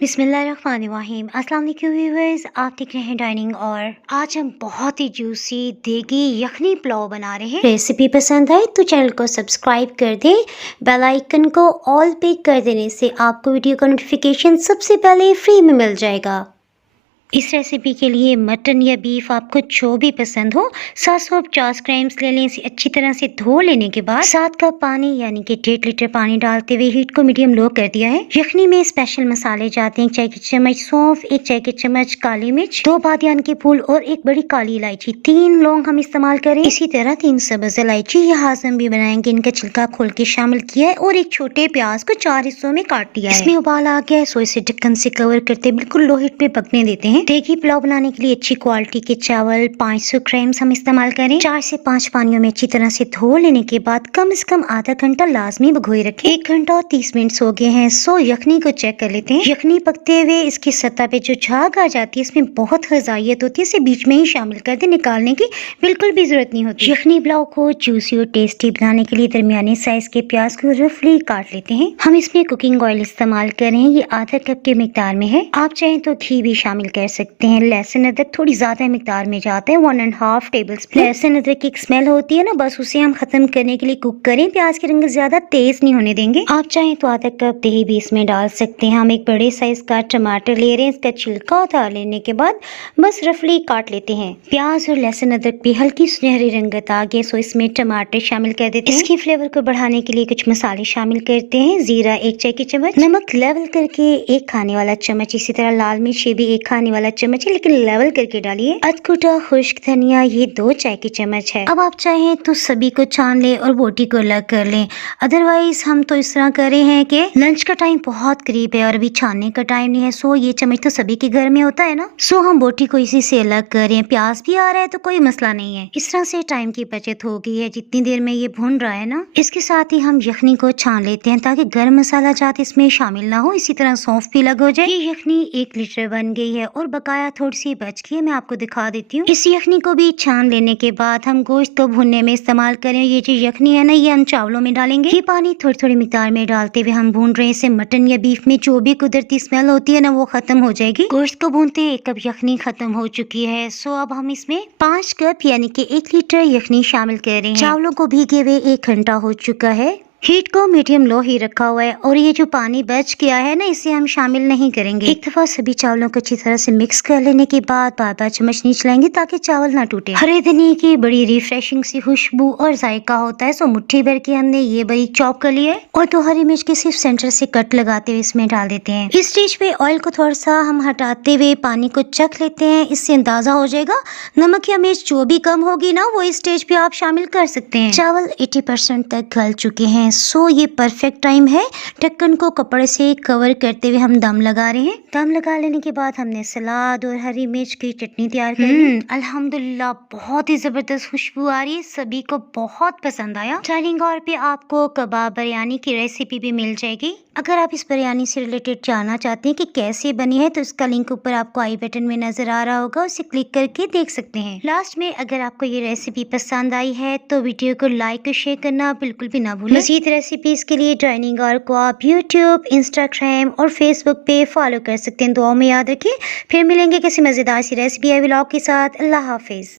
बिस्मिल्लाहिर्रहमानिर्रहीम। अस्सलाम वालेकुम व्यूअर्स, आप देख रहे हैं डाइनिंग और आज हम बहुत ही जूसी देगी यखनी पुलाव बना रहे हैं। रेसिपी पसंद आए तो चैनल को सब्सक्राइब कर दें, बेल आइकन को ऑल पे कर देने से आपको वीडियो का नोटिफिकेशन सबसे पहले फ्री में मिल जाएगा। इस रेसिपी के लिए मटन या बीफ आपको जो भी पसंद हो 750 ग्राम्स ले लें। इसे अच्छी तरह से धो लेने के बाद 7 कप पानी यानी कि 1.5 लीटर पानी डालते हुए हीट को मीडियम लो कर दिया है। यखनी में स्पेशल मसाले जाते हैं 1 चाय की चम्मच सौंफ, 1 चाय की चम्मच काली मिर्च, 2 बादियान के फूल और 1 बड़ी काली इलायची, 3 लौंग हम इस्तेमाल करें। इसी तरह 3 सब्ज इलायची या हाजम भी बनाएंगे, इनका छिलका खोल के शामिल किया है और एक छोटे प्याज को 4 हिस्सों में काट दिया है। इसमें उबाल आ गया है, सो इसे ढक्कन से कवर करते बिल्कुल लो हीट पे पकने देते हैं। देगी पुलाव बनाने के लिए अच्छी क्वालिटी के चावल 500 ग्राम्स हम इस्तेमाल करें। 4 से 5 पानियों में अच्छी तरह से धो लेने के बाद कम से कम आधा घंटा लाजमी भिगोए रखें। 1 घंटा और 30 मिनट हो गए हैं, सो यखनी को चेक कर लेते हैं। यखनी पकते हुए इसकी सतह पे जो झाग आ जाती है इसमें बहुत ग़ज़ाइयत होती है, इसे बीच में ही शामिल कर दे, निकालने की बिल्कुल भी जरूरत नहीं होती। यखनी पुलाव को जूसी और टेस्टी बनाने के लिए दरमियाने साइज के प्याज को रफली काट लेते हैं। हम इसमें कुकिंग ऑयल इस्तेमाल कर रहे हैं, ये आधा कप के मिकदार में है। आप चाहें तो घी भी शामिल कर सकते हैं। लहसुन अदरक थोड़ी ज्यादा मिकदार में जाते हैं, 1.5 टेबल स्पून। लहसुन अदरक की एक स्मेल होती है ना, बस उसे हम खत्म करने के लिए कुक करें। प्याज की रंग ज्यादा तेज नहीं होने देंगे। आप चाहें तो आधा कप दही भी इसमें डाल सकते हैं। हम एक बड़े साइज का टमाटर ले रहे हैं, इसका छिलका उतार लेने के बाद बस रफली काट लेते हैं। प्याज और लहसुन अदरक भी हल्की सुनहरी रंगत आ गई, सो इसमें टमाटर शामिल कर देते हैं। इसकी फ्लेवर को बढ़ाने के लिए कुछ मसाले शामिल करते हैं। जीरा 1 चाय की चम्मच, नमक लेवल करके 1 खाने वाला चम्मच, इसी तरह लाल मिर्च भी 1 खाने वाला चम्मच है, लेकिन लेवल करके डालिए। अधकुटा खुश्क धनिया ये 2 चाय की चम्मच है। अब आप चाहें तो सभी को छान लें और बोटी को अलग कर लें, अदरवाइज हम तो इस तरह कर रहे हैं कि लंच का टाइम बहुत करीब है और अभी छानने का टाइम नहीं है, सो ये चम्मच तो सभी के घर में होता है ना, सो हम बोटी को इसी से अलग कर रहे हैं। प्याज भी आ रहा है तो कोई मसला नहीं है। इस तरह से टाइम की बचत हो गई है। जितनी देर में ये भुन रहा है ना, इसके साथ ही हम यखनी को छान लेते हैं ताकि गर्म मसाला जात इसमें शामिल ना हो। इसी तरह सौंफ भी अलग हो जाए। ये यखनी 1 लीटर बन गई है और बकाया थोड़ी सी बच गई है, मैं आपको दिखा देती हूँ। इस यखनी को भी छान लेने के बाद हम गोश्त को भुनने में इस्तेमाल करें। ये जो यखनी है ना, ये हम चावलों में डालेंगे। ये पानी थोड़ी थोड़ी मिकदार में डालते हुए हम भून रहे हैं। इससे मटन या बीफ में जो भी कुदरती स्मेल होती है ना, वो खत्म हो जाएगी। गोश्त को भूनते 1 कप यखनी खत्म हो चुकी है, सो अब हम इसमें 5 कप यानी कि 1 लीटर यखनी शामिल कर रहे हैं। चावलों को भीगे हुए 1 घंटा हो चुका है। हीट को मीडियम लो ही रखा हुआ है और ये जो पानी बच गया है ना, इसे हम शामिल नहीं करेंगे। एक दफा सभी चावलों को अच्छी तरह से मिक्स कर लेने के बाद बार बार चम्मच नहीं चलाएंगे ताकि चावल ना टूटे। हरे धनिए की बड़ी रिफ्रेशिंग सी खुशबू और जायका होता है, सो मुट्ठी भर के हमने ये बारीक चॉप कर लिया है और 2 हरी मिर्च के सिर्फ सेंटर से कट लगाते हुए इसमें डाल देते हैं। इस स्टेज पे ऑयल को थोड़ा सा हम हटाते हुए पानी को चख लेते हैं, इससे अंदाजा हो जाएगा नमक या मिर्च जो भी कम होगी ना, वो इस स्टेज पे आप शामिल कर सकते हैं। चावल 80% तक गल चुके हैं, सो ये परफेक्ट टाइम है। ढक्कन को कपड़े से कवर करते हुए हम दम लगा रहे हैं। दम लगा लेने के बाद हमने सलाद और हरी मिर्च की चटनी तैयार कर ली। अल्हम्दुलिल्लाह बहुत ही जबरदस्त खुशबू आ रही है, सभी को बहुत पसंद आया। डाइनिंग हॉल पे आपको कबाब बिरयानी की रेसिपी भी मिल जाएगी। अगर आप इस बिरयानी से रिलेटेड जानना चाहते हैं कि कैसे बनी है तो इसका लिंक ऊपर आपको आई बटन में नजर आ रहा होगा, उसे क्लिक करके देख सकते हैं। लास्ट में अगर आपको ये रेसिपी पसंद आई है तो वीडियो को लाइक और शेयर करना बिल्कुल भी ना भूलें। मज़ीद रेसिपीज के लिए डाइनिंग हॉल को आप यूट्यूब, इंस्टाग्राम और फेसबुक पे फॉलो कर सकते हैं। दुआ में याद रखें, फिर मिलेंगे किसी मजेदार सी रेसिपी या व्लॉग के साथ। अल्लाह हाफिज।